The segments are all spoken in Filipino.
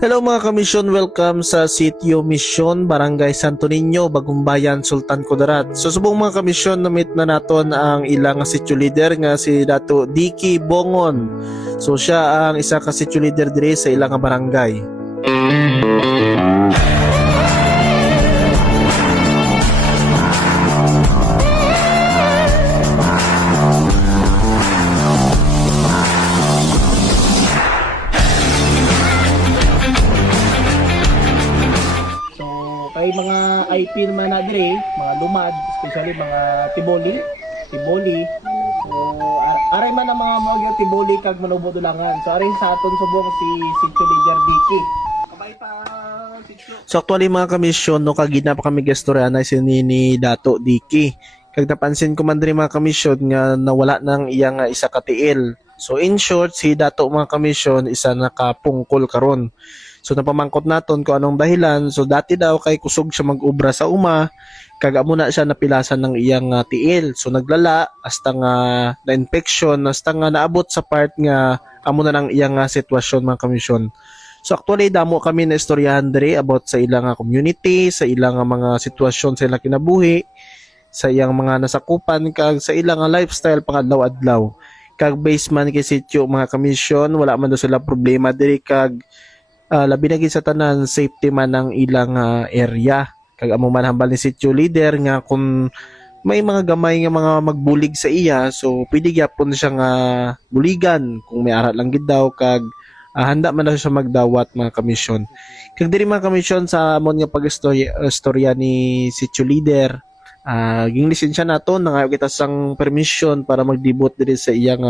Hello mga kamisyon, welcome sa Sitio Mission, Barangay Santo Niño, Bagong Bayan, Sultan Kudarat. So subong mga kamisyon, na-meet na naton ang ilang sitio leader nga si Dato Dicky Bongon. So siya ang isa ka sitio leader dire sa ilang barangay. Kay mga IP naman na dire, mga lumad, especially mga tiboli. So aray man ang mga mga tiboli kag manubo dulangan. So aray sa aton subong si Sitio Leader Dicky. Kabay pa Sitio. So actually mga kamisyon no kagina pa kami gestorya na si ni Dato Dicky. Kag napansin ko man dire mga kamisyon nga nawala nang iyang isa ka tiil. So in short si Dato mga kamisyon isa nakapungkol karon. So napamangkot naton kung anong dahilan. So dati daw kay kusog siya mag-ubra sa uma, kag amo na siya napilasan ng iyang tiil. So naglala hasta nga na-infection, hasta nga naabot sa part nga amo na ng iyang sitwasyon mga kamisyon. So actually damo kami na istoryahan diri about sa ilang community, sa ilang mga sitwasyon sa ilang kinabuhi, sa iyang mga nasakupan kag sa ilang lifestyle pangadlaw-adlaw. Kag base man kay sitio mga kamisyon, wala man daw sila problema diri kag labi na gid sa tanan safety man ang ilang area. Kag amo man hambal ni sitio leader nga kung may mga gamay nga mga magbulig sa iya, so pwede gyapon siya nga buligan kung may ara lang gid daw kag handa man na siya magdawat mga kamisyon. Kag diri mga kamisyon sa amon nga pag-istorya ni sitio leader, ging lisensya naton nga kita sang permission para magdibot diri sa iyang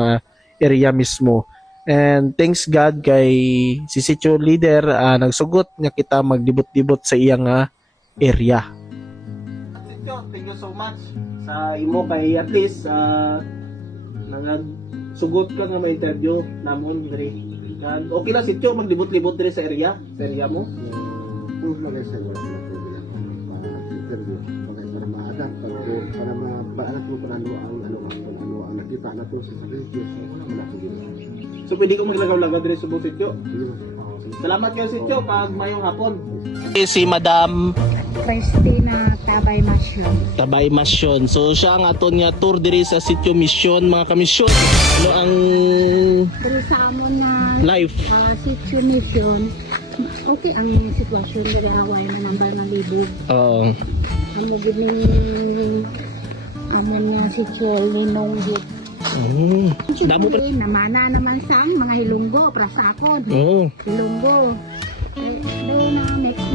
area mismo. And thanks God kay si sitio leader nagsugot nga kita magdibot-dibot sa iyang area. Sitio, thank you so much sa imo kay at least nagsugot ka nga ma-interview namon diri. Okay lang sitio maglibot-libot diri sa area mo. Kung lagay sa wala na pwede para mag-interview para ma-adapt para mabaanak mo kung ano ang nakita na to sa video wala ko dito. So pwede ko maglagaw-lagaw diri sa buong sitio. Salamat kayo sitio pag mayong hapon. Si Madam Christina Tabay Masyon. Tabay Masyon. So siya ang aton nga tour diri sa Sitio Mission mga kamisyon. Ano ang Pero sa amon na life? Sitio Mission, okay ang sitwasyon nagaraway na nambal ng libog. Oo. Ang magiging amon nga sitio linong gid. Damo pa. Namana naman sang mga hilunggo prasakon. Hilunggo. Doon na next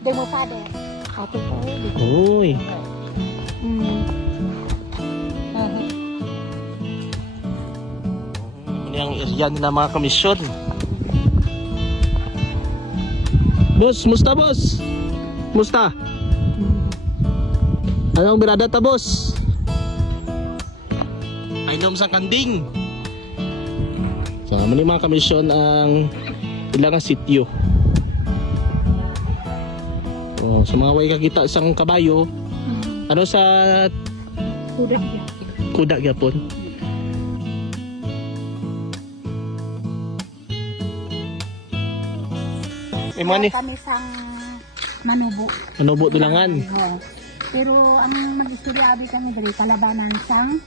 Demo pade. Ato pa dito. Uy. Yang area nila mga kamisyon. Boss, musta boss? Musta? Anong birada ta boss? Ay nom sa kanding. So, mali mga kamisyon ang ilang sitio. Oh, sa mga way kakita isang kabayo, ano sa kuda gyapon. May money. Kami sang manubo. Manubo dulangan. Pero ang mag-istorya abi kami diri kalabanan sang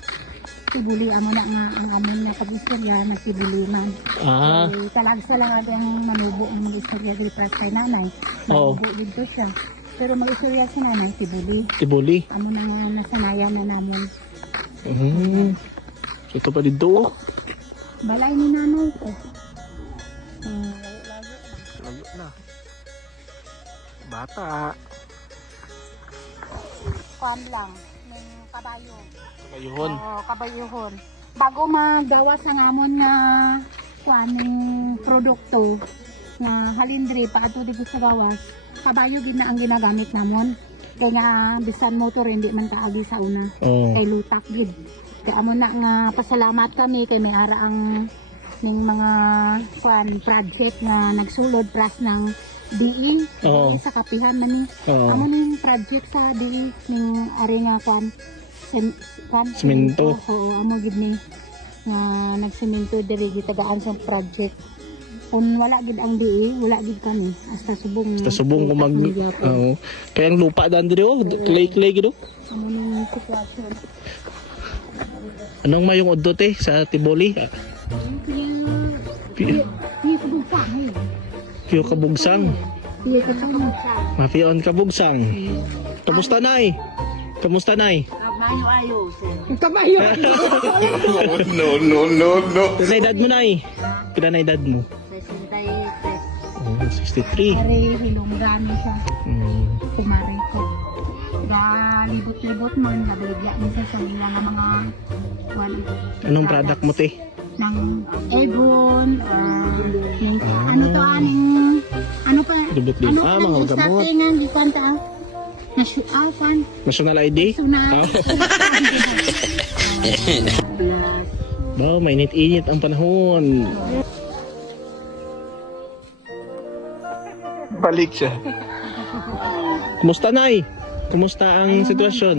Tibuli amo na nga ang amon na pag-istorya na Tibuli man. Talagsa lang ang manubo ang mag-istorya diri para kay nanay. Manubo dito siya. Pero mag-istorya sa nanay Tibuli. Amo na nga nasanayan na namon. Ito pa dito. Balay ni nanay ko. Layo na. Bata. Kwan lang ng kabayo. Kabayuhon. Oo, kabayuhon. Bago magawa sa ngamon nga kaning produkto nga halindri paadto dito sa gawas, kabayo gid na ang ginagamit namon. Kay nga bisan motor hindi man kaagi sa una. Kay lutak gid. Kay amo na nga pasalamat kami kay may ara ang ning mga project nga nagsulod plus ng DE sa kapihan man ni. Amo ning project sa DE ning ari nga Semento. Oo, amo gid ni nga nagsemento diri gitagaan sa project. Kung wala gid ang DE, wala gid kami. Hasta subong. Basta subong ko mag... Oo. Kaya ang lupa daan diri oh. Clay gid oh. Amo ning sitwasyon. Anong mayong udot eh sa Tiboli? Iya kebuka ni. Piyo kabugsang. Iya kebuka. Mapiyon kabugsang. Kamusta nay? Kamusta nay? Mayo-ayo sir. Kamayo. Pila na edad mo nay? Pila na edad mo? 63. Oh, 63. Ari hilonggan siya. Kumari ko. Libot-libot mo, nabigla niya sa mga Anong product mo te? ng Avon, yung, ano to, ano pa, Libot-libot. ano Ah, pa, mga sa gamot. tingan, di kanta, pan, National ID? suna, Oh. Wow, mainit-init ang panahon. Balik siya. Kumusta nay? Kumusta ang sitwasyon?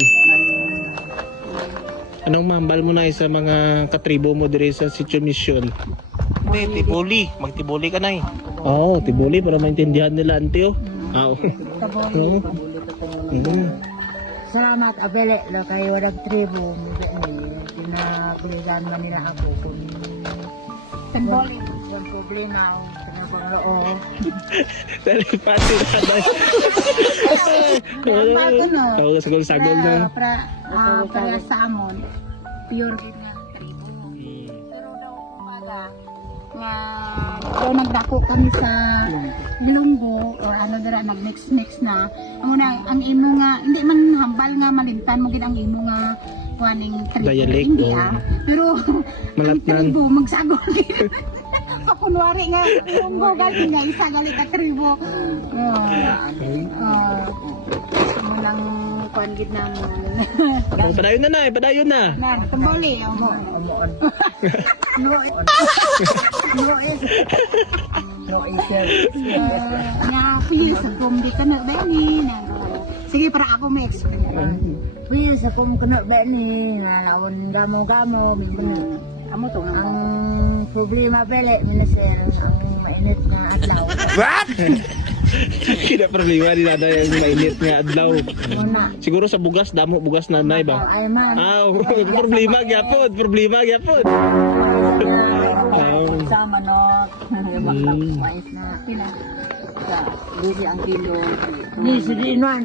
Anong mambal mo na sa mga katribo mo dire sa Sitio Mission? Hindi, Tiboli. Magtiboli ka nay. Oo, Tiboli para maintindihan nila ante oh. Oo. Oo. Salamat, abele, lo kayo nag-tribo, pinabuligan man nila ako kung Temboli, yung problema, pinapangloob. Dali pati na nay. Bago no. Oo, sagol-sagol na. Para sa amon, pure din nga tribo. Pero daw kumbaga, nga daw nagdako kami sa Bilonggo or ano dira nag-mix na. Ang imo nga, hindi man hambal nga malimtan mo gid ang imo nga kuaning tribo. Dialect, Hindi oh. Pero ang Malatnan. tribo magsagol gid. Kakunwari nga, Bilonggo galing nga isa galing ka tribo. Munang kuan gid na mo. Oh, padayon na nay, padayon na. Na, tumboli mo. No sir. Nga please kung di ka na bani na. Sige para ako may explain. Please kung kuno bani na lawon gamo-gamo binuno. Amo to ang problema bele mina sir ang mainit na adlaw. What? Kina problema ni nada yung mainit nga adlaw. Muna. Siguro sa bugas, damo bugas na nay ba? Ay man. Problema gyapon. Sa manok. Mais na kila. Sa ang kilo. Ni si Dinuan.